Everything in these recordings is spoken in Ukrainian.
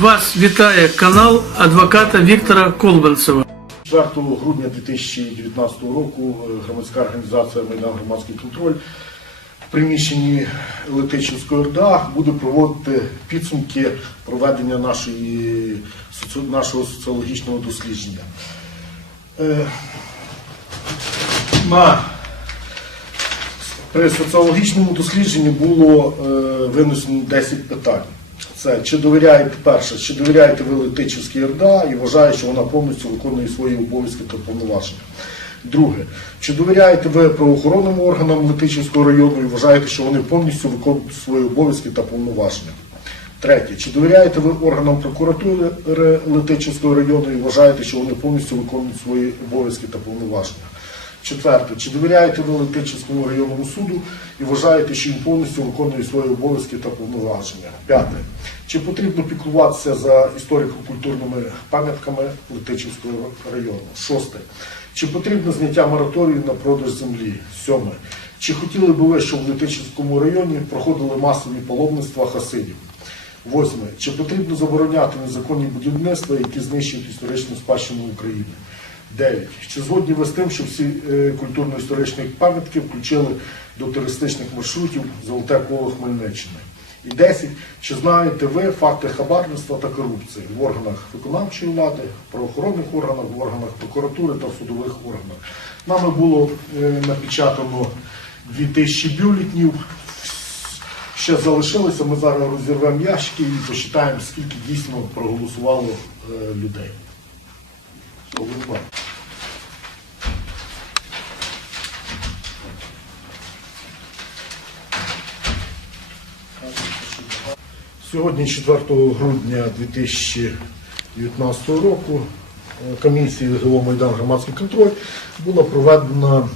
Вас вітає канал адвоката Віктора Колбанцева. 4 грудня 2019 року е, громадська організація Майдан Громадський контроль в приміщенні Летичівської РДА буде проводити підсумки проведення нашої, нашого соціологічного дослідження. Е, На при соціологічному дослідженні було е, винесено 10 питань. Це чи довіряєте перше, чи довіряєте ви Летичівській РДА і вважаєте, що вона повністю виконує свої обов'язки та повноваження. Друге, чи довіряєте ви правоохоронним органам Летичівського району і вважаєте, що вони повністю виконують свої обов'язки та повноваження. Третє, чи довіряєте ви органам прокуратури Летичівського району і вважаєте, що вони повністю виконують свої обов'язки та повноваження. Четверте, чи довіряєте ви Летичівському районному суду і вважаєте, що він повністю виконує свої обов'язки та повноваження? П'яте, чи потрібно піклуватися за історико-культурними пам'ятками Летичівського району? Шосте, чи потрібно зняття мораторію на продаж землі? Сьоме, чи хотіли би ви, щоб в Летичівському районі проходили масові паломництва хасидів? Восьме, чи потрібно забороняти незаконні будівництва, які знищують історичну спадщину України? 9. Чи згодні ви з тим, що всі е, культурно-історичні пам'ятки включили до туристичних маршрутів Золоте коло Хмельниччини? І 10. Чи знаєте ви факти хабарництва та корупції в органах виконавчої влади, правоохоронних органах, в органах прокуратури та в судових органах? Нами було е, напечатано 2000 бюлетнів. Ще залишилося, ми зараз розірвемо ящики і посчитаємо, скільки дійсно проголосувало е, людей. Що ви бачите? Сьогодні, 4 грудня 2019 року, е, комісією ГО Майдан Громадський контроль була проведена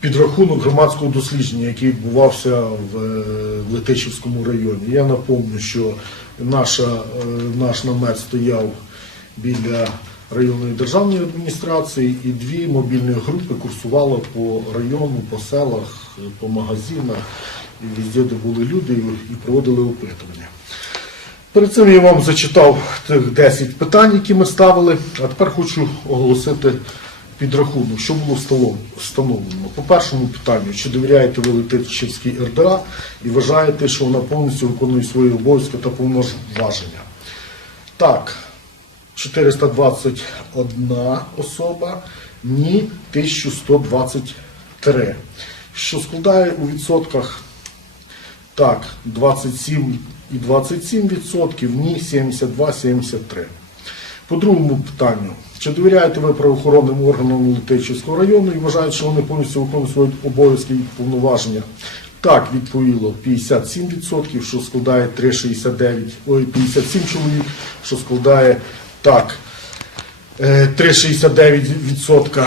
підрахунок громадського дослідження, який відбувався в е, Летичівському районі. Я напомню, що наша, е, наш намет стояв біля районної державної адміністрації і дві мобільні групи курсували по району, по селах, по магазинах, везде, де були люди, і проводили опитування. Перед цим я вам зачитав тих 10 питань, які ми ставили, а тепер хочу оголосити підрахунок, що було встановлено. По першому питанню, чи довіряєте ви Летичівській РДА і вважаєте, що вона повністю виконує свої обов'язки та повноваження? Так, 421 особа, ні 1123, що складає у відсотках так, 27 і 27 відсотків, ні 72-73. По другому питанню. Чи довіряєте ви правоохоронним органам Летичівського району і вважаєте, що вони повністю виконують свої обов'язки і повноваження? Так, відповіло 57%, що складає 3,69, ой, 57 чоловік, що складає так, е, 3,69%.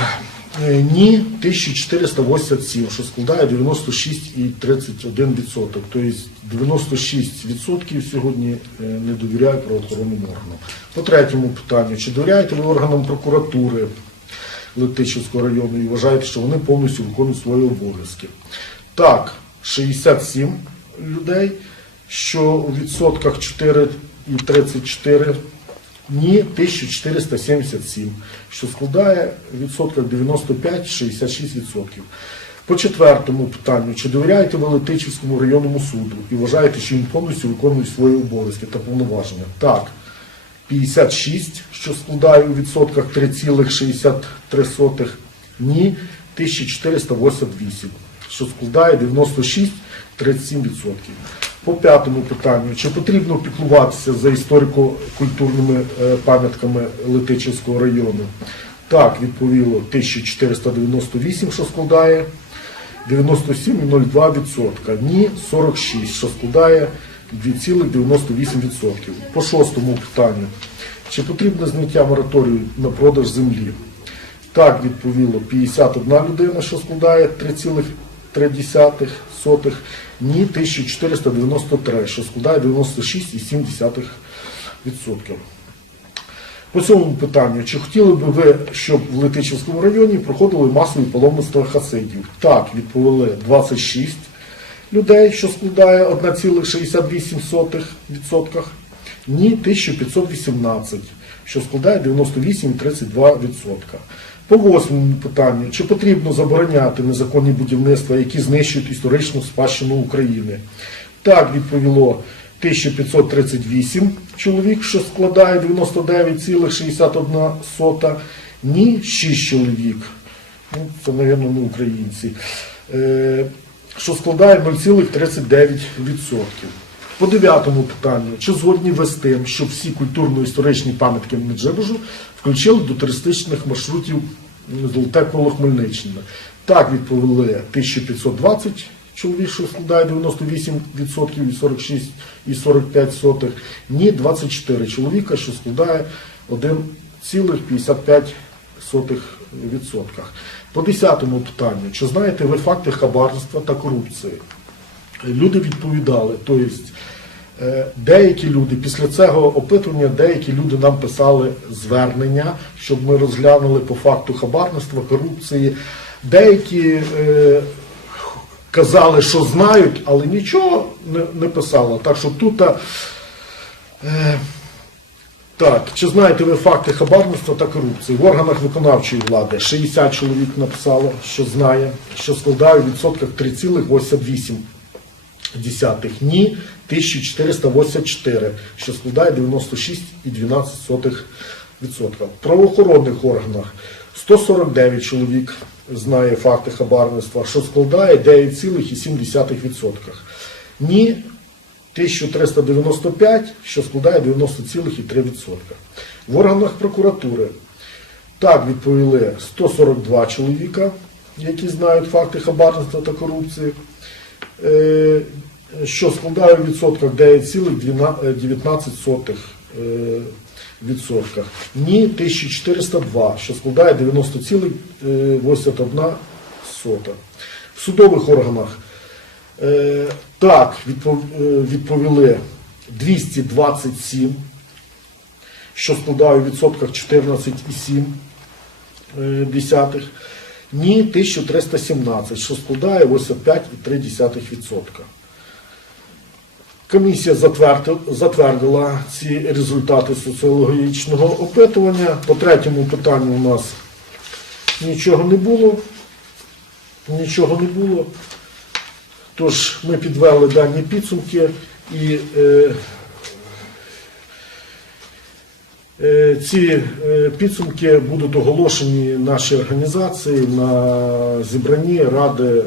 Е, Ні, 1487, що складає 96,31%. Тобто 96% сьогодні е, не довіряють правоохоронним органам. По третьому питанню, чи довіряєте ви органам прокуратури Летичівського району і вважаєте, що вони повністю виконують свої обов'язки? Так, 67 людей, що у відсотках 4,34 ні, 1477, що складає відсотках 95-66%. По четвертому питанню, чи довіряєте ви Летичівському районному суду і вважаєте, що він повністю виконує свої обов'язки та повноваження? Так, 56, що складає у відсотках 3,63, ні, 1488, що складає 96-37%. По п'ятому питанню, чи потрібно піклуватися за історико-культурними е, пам'ятками Летичівського району? Так, відповіло 1498, що складає 97,02%. Ні, 46, що складає 2,98%. По шостому питанню, чи потрібно зняття мораторію на продаж землі? Так, відповіло 51 людина, що складає 3,3, ні 1493, що складає 96,7%. По цьому питанню, чи хотіли би ви, щоб в Летичівському районі проходили масові паломництва хасидів? Так, відповіли 26 людей, що складає 1,68%. Ні 1518, що складає 98,32%. По восьмому питанню, чи потрібно забороняти незаконні будівництва, які знищують історичну спадщину України? Так відповіло 1538 чоловік, що складає 99,61. Ні, 6 чоловік. Ну, це, мабуть, не українці. Е, що складає 0,39%. По дев'ятому питанню, чи згодні ви з тим, що всі культурно-історичні пам'ятки Меджибожу включили до туристичних маршрутів Золоте коло Хмельниччини? Так відповіли 1520 чоловік, що складає 98% і 46 і 45 сотих. Ні, 24 чоловіка, що складає 1,55 відсотках. По десятому питанню, чи знаєте ви факти хабарництва та корупції? Люди відповідали, тобто е, деякі люди після цього опитування, деякі люди нам писали звернення, щоб ми розглянули по факту хабарництва, корупції. Деякі е, казали, що знають, але нічого не, писали. Так що тут. Е, так, чи знаєте ви факти хабарництва та корупції? В органах виконавчої влади 60 чоловік написало, що знає, що складає в відсотках 3,88. Десятих ні 1484, що складає 96,12%. В правоохоронних органах 149 чоловік знає факти хабарництва, що складає 9,7%. Ні 1395, що складає 90,3%. В органах прокуратури так відповіли 142 чоловіка, які знають факти хабарництва та корупції, що складає в відсотках 9,19%. е, відсотках. Ні 1402, що складає 90,81%. В судових органах так, відповіли 227, що складає у відсотках 14,7 е, десятих. Ні, 1317, що складає 85,3%. Комісія затвердила, ці результати соціологічного опитування. По третьому питанню у нас нічого не було. Нічого не було. Тож ми підвели дані підсумки і ці е, підсумки будуть оголошені нашій організації на зібранні Ради е,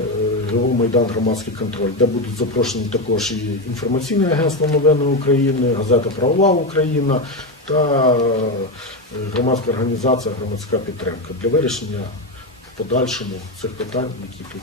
ГО Майдан Громадський контроль, де будуть запрошені також і інформаційне агентство Новини України, газета Правова Україна та е, громадська організація Громадська підтримка для вирішення в подальшому цих питань, які тут.